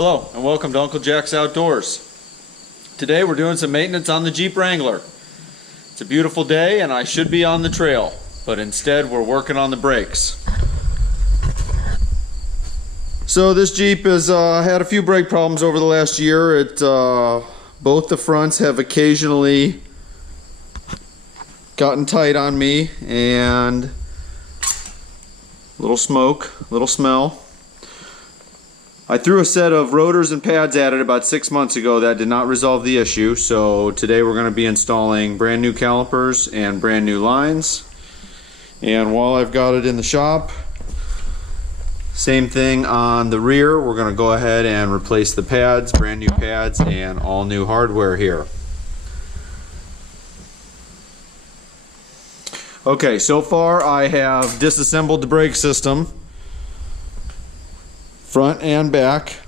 Hello and welcome to Uncle Jack's Outdoors. Today we're doing some maintenance on the Jeep Wrangler. It's a beautiful day and I should be on the trail, but instead we're working on the brakes. So this Jeep has had a few brake problems over the last year. Both the fronts have occasionally gotten tight on me, and a little smoke, a little smell. I threw a set of rotors and pads at it about 6 months ago. That did not resolve the issue, so today we're going to be installing brand new calipers and brand new lines. And while I've got it in the shop, same thing on the rear. We're going to go ahead and replace the pads, brand new pads, and all new hardware here. Okay, so far I have disassembled the brake system, front and back.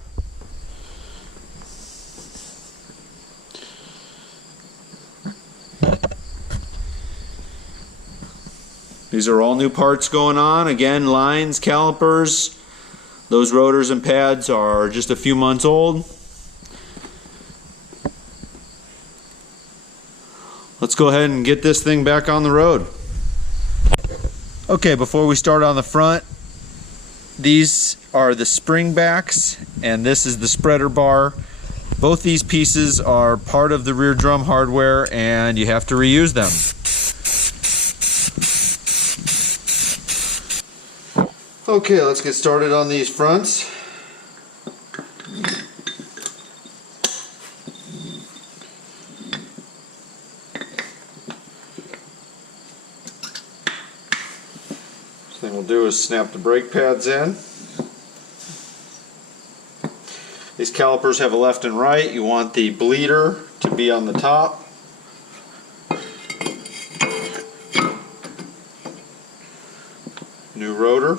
These are all new parts going on. Again, lines, calipers. Those rotors and pads are just a few months old. Let's go ahead and get this thing back on the road. Okay, before we start on the front, these are the spring backs and this is the spreader bar. Both these pieces are part of the rear drum hardware and you have to reuse them. Okay, let's get started on these fronts. First thing we'll do is snap the brake pads in. These calipers have a left and right. You want the bleeder to be on the top. New rotor.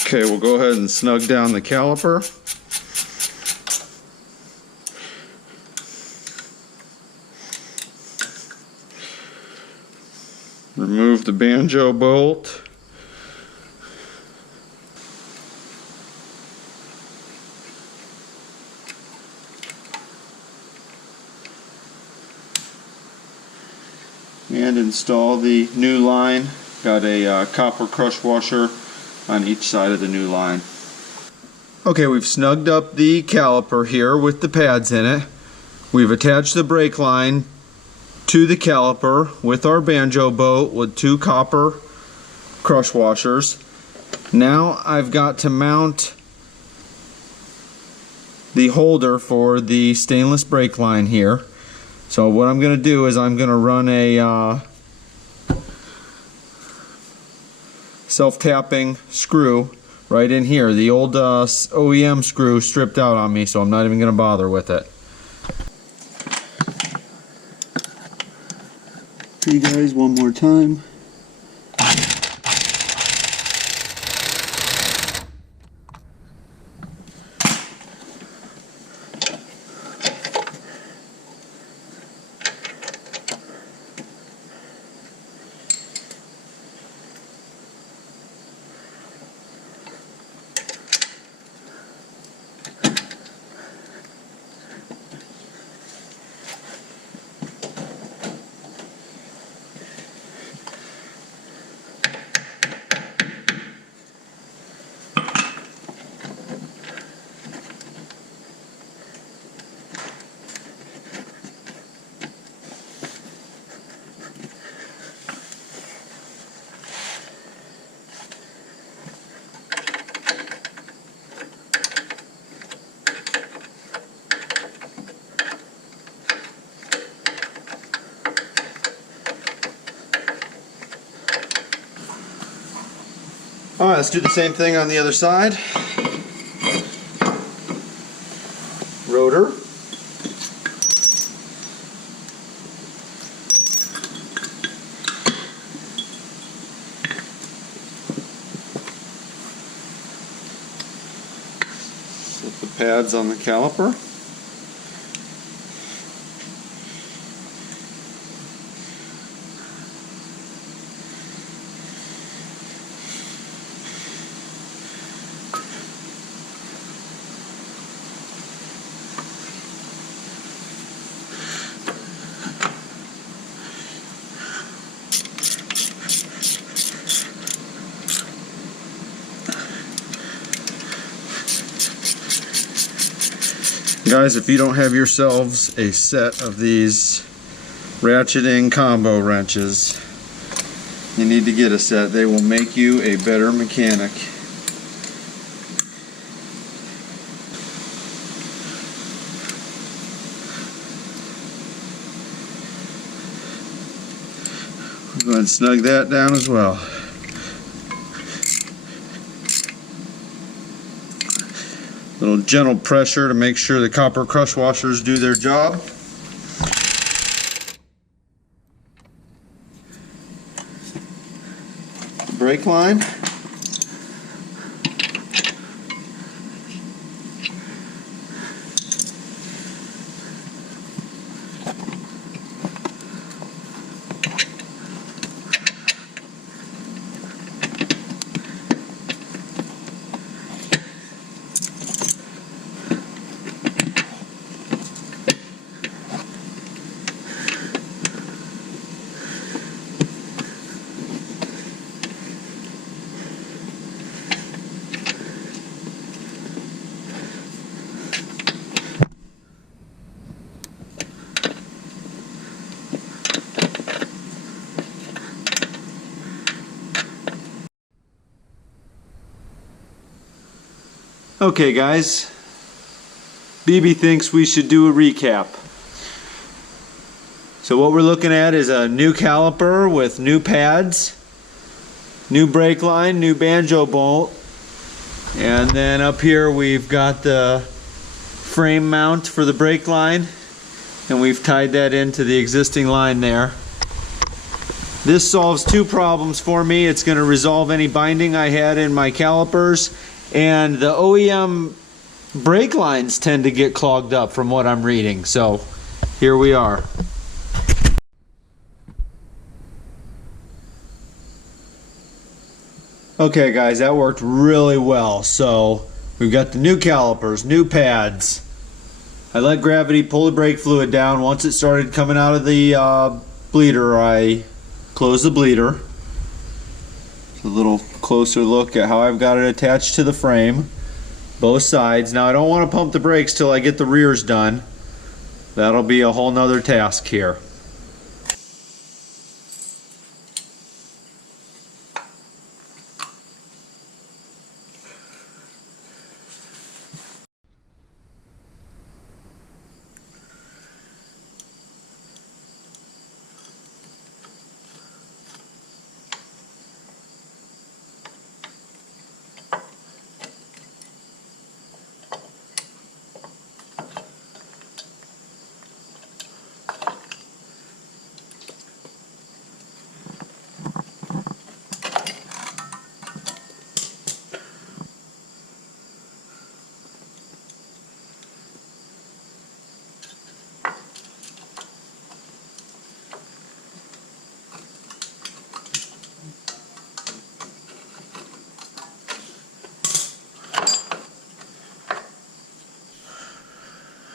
Okay, we'll go ahead and snug down the caliper. Remove the banjo bolt. And install the new line. Got a copper crush washer on each side of the new line. Okay, we've snugged up the caliper here with the pads in it. We've attached the brake line to the caliper with our banjo boat with 2 copper crush washers. Now I've got to mount the holder for the stainless brake line here. So what I'm going to do is I'm going to run a self-tapping screw right in here. The old OEM screw stripped out on me, so I'm not even going to bother with it. Okay guys, one more time. Alright, let's do the same thing on the other side. Rotor. Set the pads on the caliper. Guys, if you don't have yourselves a set of these ratcheting combo wrenches, you need to get a set. They will make you a better mechanic. Go ahead and snug that down as well. Little gentle pressure to make sure the copper crush washers do their job. Brake line. Okay guys, BB thinks we should do a recap. So what we're looking at is a new caliper with new pads, new brake line, new banjo bolt, and then up here we've got the frame mount for the brake line, and we've tied that into the existing line there. This solves two problems for me. It's going to resolve any binding I had in my calipers, and the OEM brake lines tend to get clogged up from what I'm reading. So here we are. Okay guys, that worked really well. So we've got the new calipers, new pads. I let gravity pull the brake fluid down. Once it started coming out of the bleeder, I closed the bleeder. A little closer look at how I've got it attached to the frame, both sides. Now I don't want to pump the brakes till I get the rears done. That'll be a whole nother task here.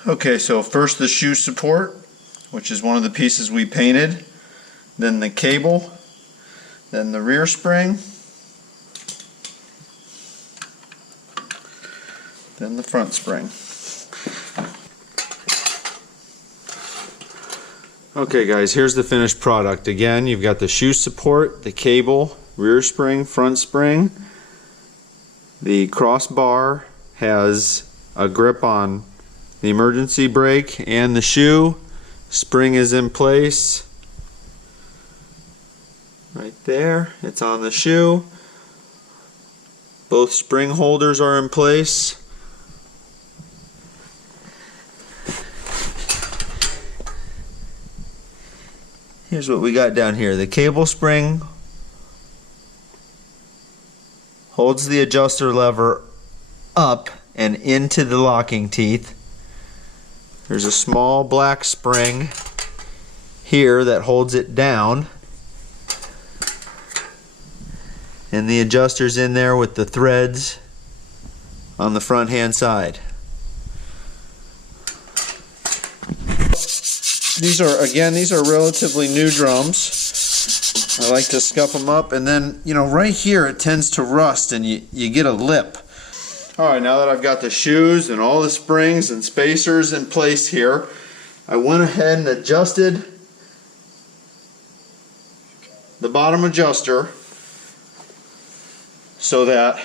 Okay, so first the shoe support, which is one of the pieces we painted, then the cable, then the rear spring, then the front spring. Okay guys, here's the finished product. Again, you've got the shoe support, the cable, rear spring, front spring. The crossbar has a grip on the emergency brake and the shoe. Spring is in place right there. It's on the shoe. Both spring holders are in place. Here's what we got down here. The cable spring holds the adjuster lever up and into the locking teeth. There's a small black spring here that holds it down, and the adjuster's in there with the threads on the front hand side. These are relatively new drums. I like to scuff them up, and then right here it tends to rust and you get a lip. Alright, now that I've got the shoes and all the springs and spacers in place here, I went ahead and adjusted the bottom adjuster so that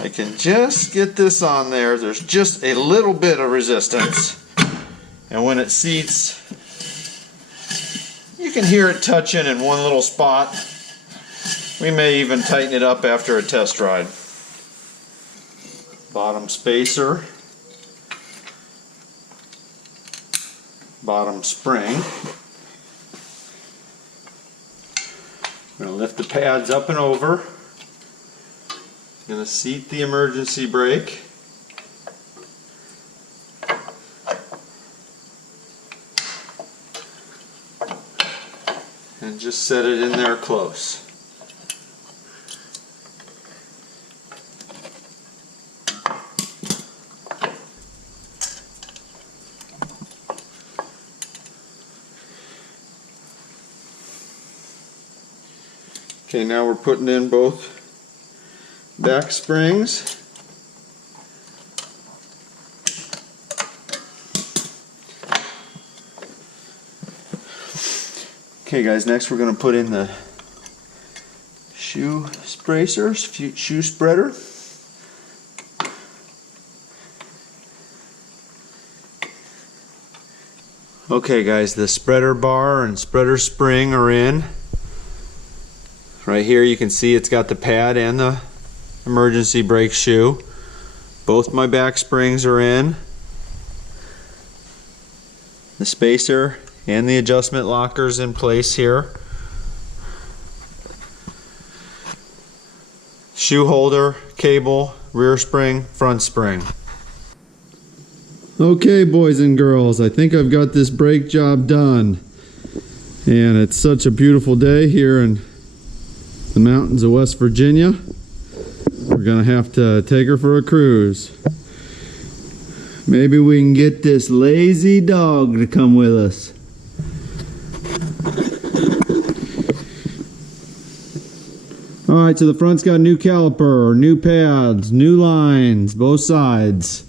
I can just get this on there. There's just a little bit of resistance, and when it seats, you can hear it touching in one little spot. We may even tighten it up after a test ride. Bottom spacer, bottom spring. I'm going to lift the pads up and over. I'm going to seat the emergency brake. And just set it in there close. Okay, now we're putting in both back springs. Okay guys, next we're going to put in the shoe spracer, shoe spreader. Okay guys, the spreader bar and spreader spring are in. Right here you can see it's got the pad and the emergency brake shoe. Both my back springs are in. The spacer and the adjustment lockers in place here. Shoe holder, cable, rear spring, front spring. Okay boys and girls, I think I've got this brake job done. And it's such a beautiful day here in the mountains of West Virginia. We're gonna have to take her for a cruise. Maybe we can get this lazy dog to come with us. Alright, so the front's got a new caliper, new pads, new lines, both sides.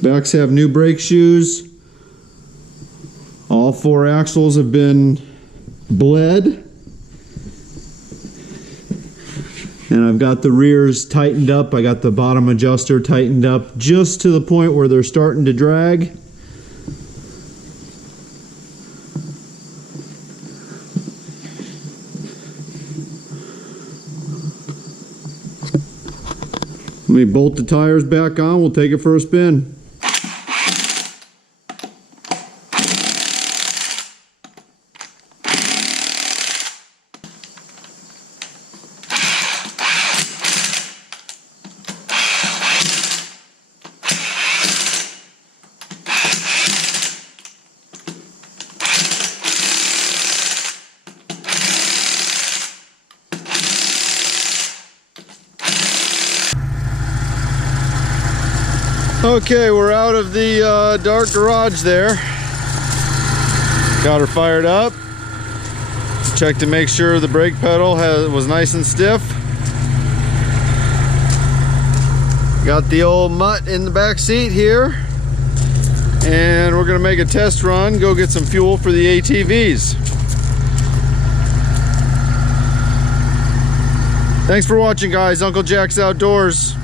Backs have new brake shoes. All four axles have been bled, and I've got the rears tightened up. I got the bottom adjuster tightened up just to the point where they're starting to drag. Let me bolt the tires back on. We'll take it for a spin. Okay, we're out of the dark garage there. Got her fired up. Checked to make sure the brake pedal was nice and stiff. Got the old mutt in the back seat here. And we're gonna make a test run, go get some fuel for the ATVs. Thanks for watching guys, Uncle Jack's Outdoors.